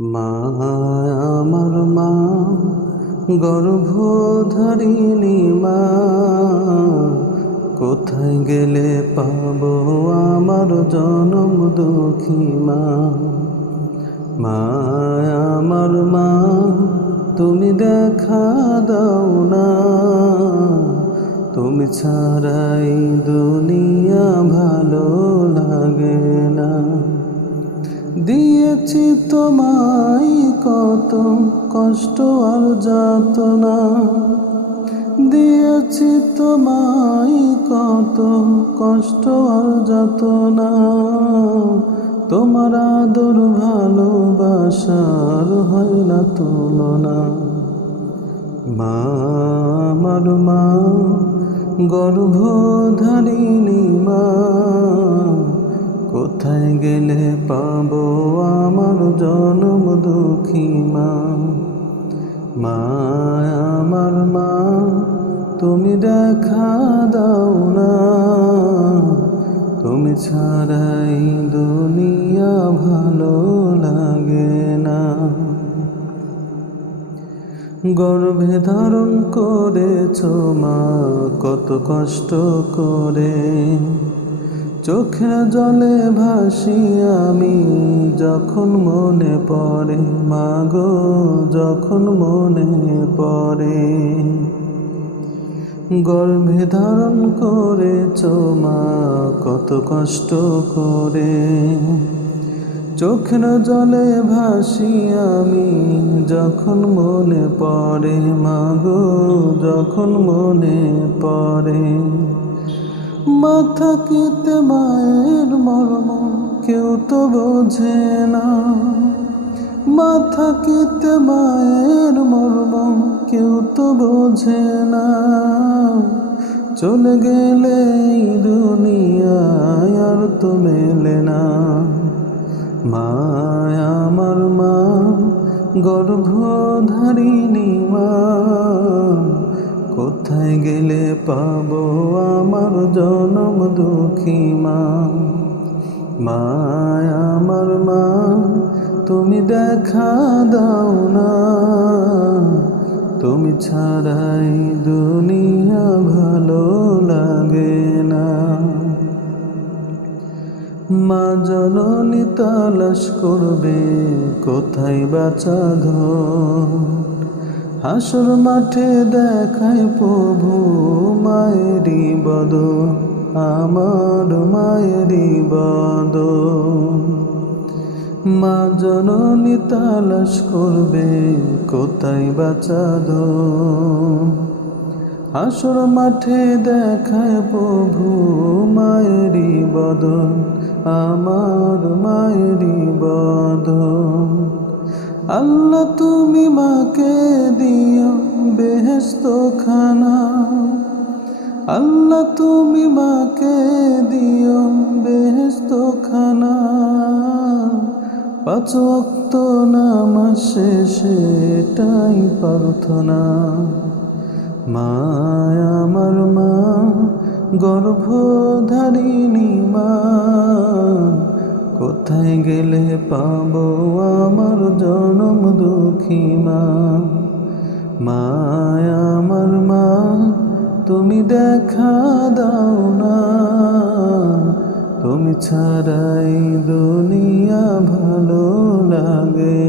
মা আমার মা, গর্ভধারিণী মা, কোথায় গেলে পাবো আমার জনম দুঃখী মা। মা আমার মা, তুমি দেখা দাও না, তুমি ছাড়াই দুনিয়া ভালো লাগে না। দিয়েছি তোমায় কত কষ্ট আর যাতনা, দিয়েছি তোমায় কত কষ্ট আর যাতনা। তোমার আদর ভালোবাসার হয় না তুলনা। মা আমার মা, গর্ভধারিণী মা, কোথায় গেলে পাবো আমার জনম দুঃখী মা। মা আমার মা, তুমি দেখা দাও না, তুমি ছাড়াই দুনিয়া ভালো লাগে না। গর্ভে ধারণ করেছো মা কত কষ্ট করে, চোখের জলে ভাসি আমি যখন মনে পড়ে, মাগো যখন মনে পড়ে। গর্ভে ধারণ করেছো মা কত কষ্ট করে, চোখের জলে ভাসি আমি যখন মনে পড়ে, মাগো যখন মনে পড়ে। মা থাকিতে মায়ের মর্ম কেউ তো বোঝে না, মা থাকিতে মায়ের মর্ম কেউ তো বোঝে না। চলে গেলে এই দুনিয়ায় আর তো মেলে না। মা আমার মা, গর্ভধারিণী মা, কোথায় গেলে পাবো আমার জনম দুঃখী মা। মা আমার মা, তুমি দেখা দাও না, তুমি ছাড়াই দুনিয়া ভালো লাগে না। মা জননী তালাশ করবে কোথায় বাঁচা ঘর, হাসর মাঠে দেখায় প্রভু মায়েরই বদন, আমার মায়েরই বদন। মা জননী তালাশ করবে কোথায় বাঁচা ঘর, হাসর মাঠে দেখায় প্রভু মায়েরই বদন, আমার মায়েরই বদন। আল্লাহ তুমি মাকে দিও বেহেশত খানা, আল্লাহ তুমি মাকে দিও বেহেশত খানা। পাঁচ ওয়াক্ত নামাজ শেষে এটাই প্রার্থনা। মা আমার মা, গর্ভধারিণী মা, কোথায় গেলে পাবো আমার জনম দুঃখী মা। মা আমার মা, তুমি দেখা দাও না, তুমি ছাড়াই দুনিয়া ভালো লাগে